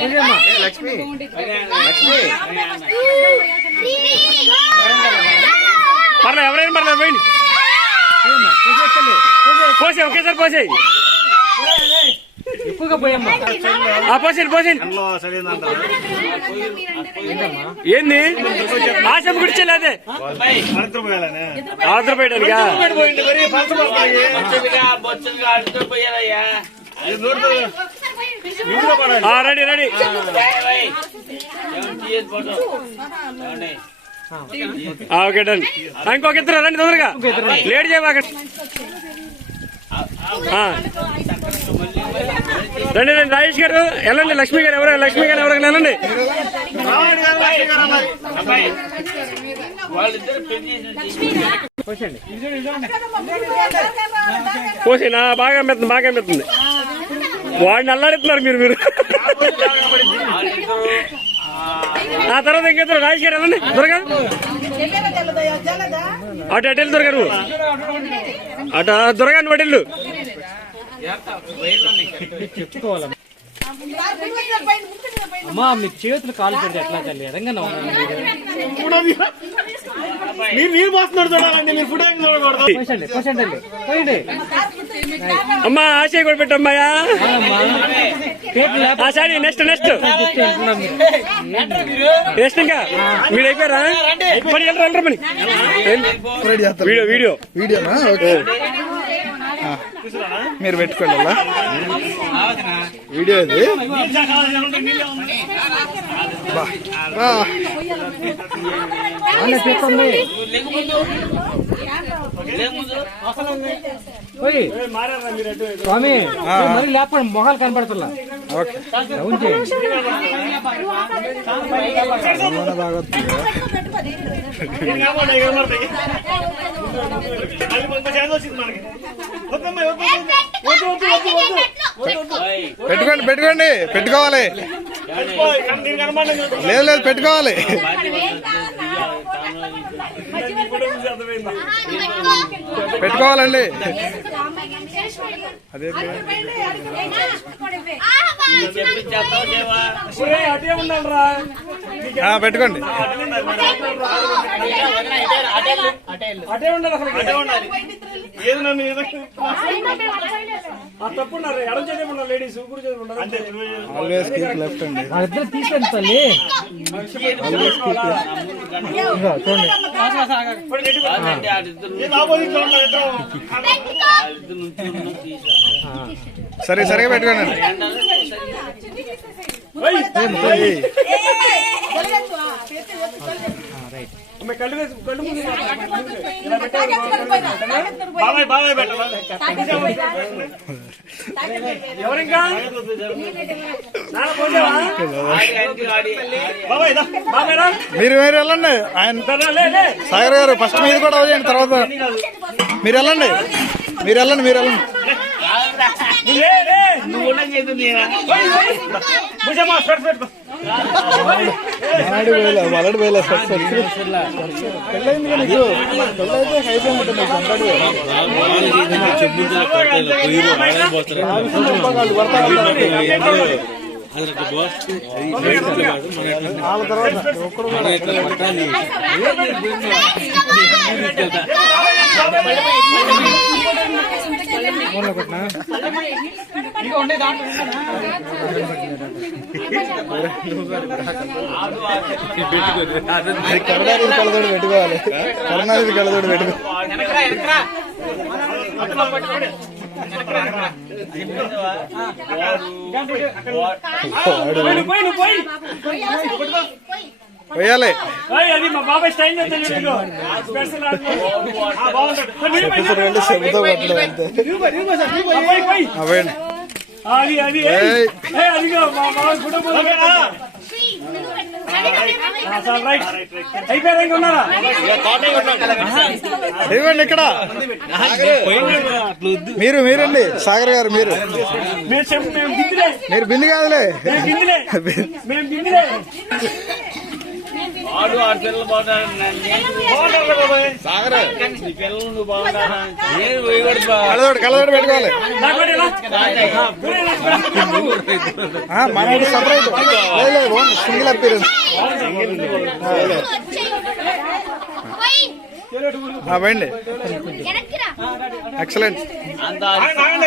లక్ష్మి. లక్ష్మి. పర్లేదు ఎవరైనా పర్లేదు పోయింది పోసే ఒకేసారి పోసేయి. ఎక్కువగా పోయమ్మా. ఆ పోసేయండి పోసేయండి. ఏంది? ఆశం గుడిచేలే అదే. ఆంధ్రపోయడానికా ఆ, రెడీ రెడీ. Okay done. ఇంకొక ఇద్దరు రండి తొందరగా. లేట్ చేయబాకండి రండి రండి రాజేష్ గారు. వెళ్ళండి లక్ష్మి గారు ఎవరు లక్ష్మి గారు ఎవరికి వెళ్ళండి. పోసేనా బాగా మెత్తుంది బాగా మెత్తుంది వాడిని అల్లాడుతున్నారు మీరు మీరు. ఆ తర్వాత ఇంకెత్తారు రాజేష్ వెళ్ళండి త్వరగా అటు అటు వెళ్ళి త్వరగా అటు దొరగాను నువ్వు చెప్పుకోవాలి అమ్మా మీ చేతులు కాలు పెడితే ఎట్లా తల్లి? మీరు చూడాలండి మీరు ఫుడ్ ఏం చూడకూడదు. పోయండి అమ్మా ఆశయ కూడా పెట్టమ్మయ్యా. Sorry next next. నెక్స్ట్ ఇంకా? మీరు అయిపోయారా? పని వెళ్ళరా పని వీడియో వీడియో. వీడియోనా? మీరు పెట్టుకోండి వీడియో ఇది స్వామి మరి లేకపోతే మొహాలు కనపడుతున్నా. ఓకే. పెట్టుకోండి పెట్టుకోండి పెట్టుకోవాలి. లేదు లేదు పెట్టుకోవాలి. పెట్టుకోవాలండి. అదే అదే. ఉండాలిరా ఆ, పెట్టుకోండి. అదే ఉండాలి. అసలు ఏది నన్ను ఏదో ఎడం ఉన్నారు లేడీస్ ఊపిరి చేతి ఉండదు అంతే ఆల్వేస్ కీప్ లెఫ్ట్ అండి వాళ్ళిద్దరు తల్లి సరే సరిగా పెట్టుకోండి ఏయ్. కళ్ళు వేసి కళ్ళు ముందు బాబాయ్ బాబాయ్ పెట్ట ఎవరింకా? నాన్న పోసావా బాబాయ్ దా. బాబాయ్ రా మీరు మీరు వెళ్ళండి. ఆయన సాగర్ గారు ఫస్ట్ మీది కూడా అవజేయండి తర్వాత మీరు వెళ్ళండి. మీరు వెళ్ళండి మీరు వెళ్ళండి. భుజమ్మా, స్వెట్ స్వెట్. పోయలే మలాడి పోయలే సక్సెస్ పెళ్ళైంది నీకు పెళ్ళైతే అయిపోయినట్టు నీకు అంటాడు వాళ్ళ కూడా కరుణానిధి కళ్ళతోడు పెట్టుకోవాలి కరుణానిధి కళ్ళతోడు పెట్టుకో పోయాలి ఏయ్, అది మా బాబాయ్ స్టైల్ చేస్తే చూడు స్పెషల్ ఆ, బాగుంటాడు పోయి, పోయి, ఇప్పుడు వెళ్ళి చెబుతో కొట్టడం అంతే పోయి, పోయి. అవేండి అది అది ఏయ్. ఏయ్. ఏయ్, అదిగో మా బాబాయ్ ఫోటో ఇవ్వండి ఇక్కడ. మీరు మీరండి. సాగర్ గారు మీరు. మీరు బింది కాదులే. ఆడు ఆడు పిల్లలు బాబాయ్ నీ పిల్లలు నువ్వు నేను పెట్టుకోవాలి ఆ, మనోడు సపరేట్ సింగిల్ అపీరెన్స్ పోయింది ఎక్సలెంట్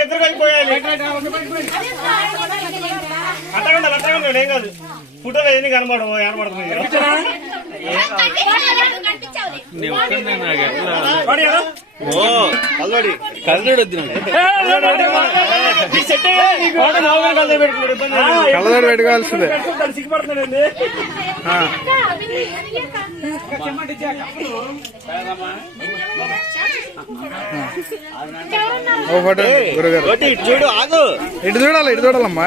ఇద్దరు కలిపోయాలి అట్టగండి అట్టగండి ఏం కాదు ఫోటోలో ఎన్ని కనబడవు ఏర్పడుతుంది లేదు. కళ్ళతోటి పెట్టుకోవాల్సిందే సిగ్గుపడుతున్నాడండి ఓ ఫోటో గురుగారు చూడు ఆగు ఇటు చూడాలి ఇటు చూడాలమ్మా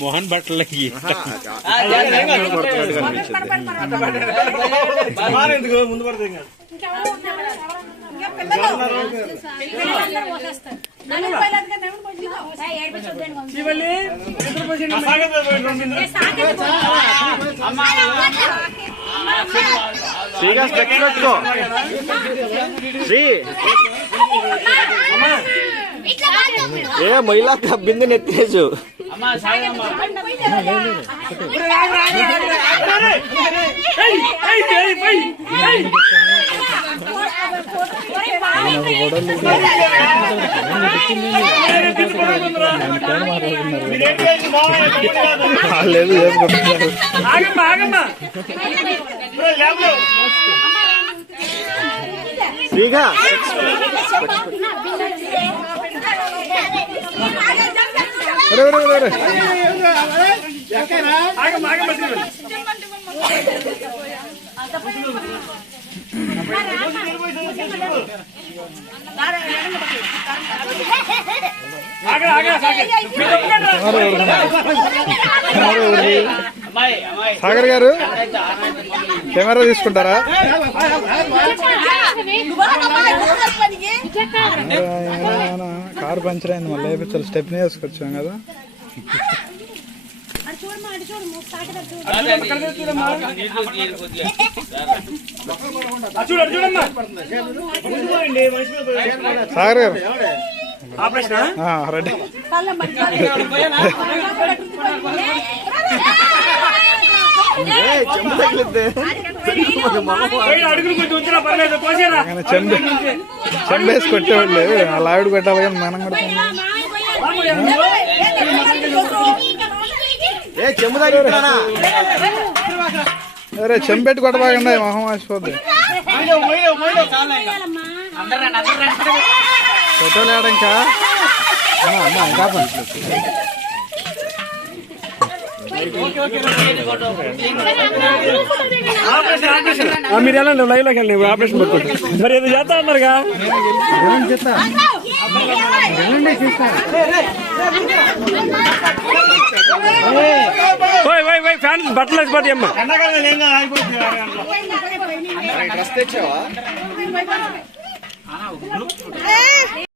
మోహన్ బట్టలకి ముందు పడితే ఇంకా ఇవల్లి ఇద్దరు పోసిండు. ఆ సాగర్ పోయి ఉంటుంది. శ్రీగా స్పెక్స్ పెట్టుకో శ్రీ ఏ మహిళా బిందె నెత్తేసు. లేదు చేసుకుంటున్నారు ఆగమ్మా ఆగమ్మా ఇప్పుడు సాగర్ గారు కెమెరా తీసుకుంటారా? కారు పంచర్ అయింది మళ్ళీ వేయించాలి స్టెప్ వేసుకొచ్చాం కదా. సాగర్ గారు. ఆపరేషన్ ఆ, రెడీ పోయి అడుగులు కొంచెం ఉంచినా పర్లేదు పోసేరా ఆయన చెంబు చెంబేసి కొట్టేవాళ్ళు అలా ఆవిడ కొట్టాలి కానీ మనం తగ్గిస్తానా అరే చెంబెట్టి కొట్టబాగండి మొహం ఆసిపోద్ది ఫోటోలు ఇంకా? అమ్మా, అమ్మా, ఇంకా పంచలేదు. ఆపరేషన్ ఆపరేషన్ ఆ, మీరు వెళ్ళండి లైవ్లోకి వెళ్ళండి ఆపరేషన్ పట్టుకుంటారు మరి ఏదో చేస్తా అన్నారుగా ఫ్యాన్ బట్టలు వేసిపోతాయి అమ్మా. డ్రెస్ తెచ్చావా?